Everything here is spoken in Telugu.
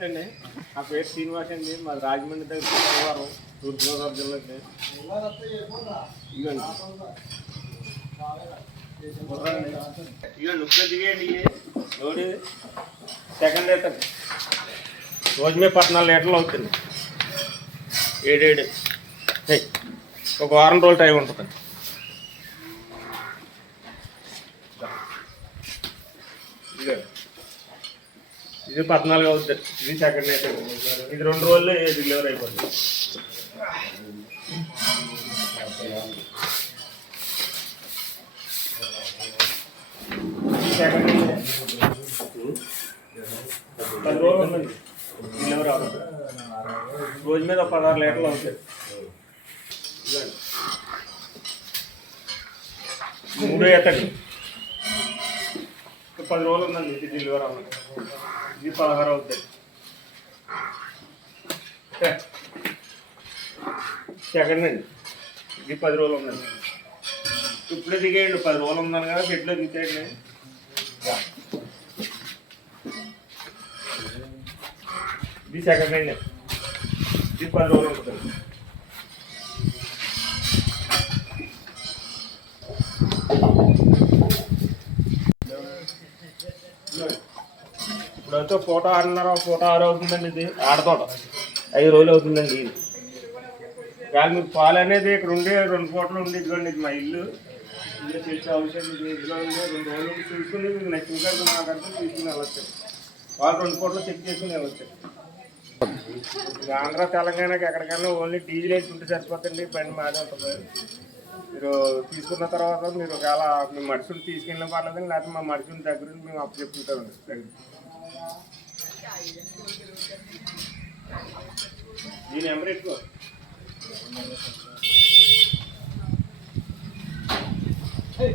నమస్తే అండి నా పేరు శ్రీనివాస్ అండి. మా రాజమండ్రి దగ్గర శుక్రవారం తూర్పుగోదావరి జిల్లా ఇవ్వండి ఇదిగోండి. ఇదిగోండి దిగేయండి. లోడి సెకండ్ లీటర్ రోజు మీద పద్నాలుగు లీటర్లు అవుతుంది. ఏడేడు ఏడు. ఒక వారం రోజులు టైం ఉంటుంది. ఇదిగోండి. ఇది పద్నాలుగు అవుతుంది ఇది సెకండ్ అయితే. ఇది రెండు రోజుల్లో డెలివరీ అయిపోతుంది సెకండ్ పది రోజులు ఉందండి. డెలివరీ రోజు మీద పదహారు లీటర్లు అవుతాయి. మూడు ఎత్తండి పది రోజులు ఉందండి ఇది డెలివరీ అవ్వదు. ఇది పదహారు అవుతాయి సెకండ్ అండి ఇది పది రోజులు ఉందండి. ఇప్పుడే దిగేయండి పది రోజులు ఉందని కదా చెట్లో దిగేయండి ఇది సెకండ్ అండి ఇది పది రోజులు ఉంటుంది ఇప్పుడైతే ఫోటో ఆరున్నర ఫోటో ఆరు అవుతుందండి ఇది? ఆడతోట. ఐదు రోజులు అవుతుందండి ఇది. కానీ మీకు పాలు అనేది ఇక్కడ ఉండి రెండు పూటలు ఉండి ఇదిగోండి ఇది మా ఇల్లు. ఇల్లు చేసే అవసరం ఇది రెండు రోజులు చూసుకుని మీకు నచ్చిన కాదు మాకంటే తీసుకుని వెళ్ళొచ్చు. వాళ్ళు రెండు పూటలు చెక్ చేసుకుని వెళ్ళొచ్చు. ఆంధ్ర తెలంగాణకి ఎక్కడికైనా ఓన్లీ డీజిల్ వేసి ఉంటే సరిపోతుంది బండి మాదే ఉంటుంది. మీరు తీసుకున్న తర్వాత మీరు ఒకవేళ మీ మనుషులు తీసుకెళ్ళిన పర్లేదు లేకపోతే మా మనుషుల దగ్గర మేము అప్పు చెప్పుకుంటామండి. దగ్గర దీని నెంబర్ ఎక్కువ Hey,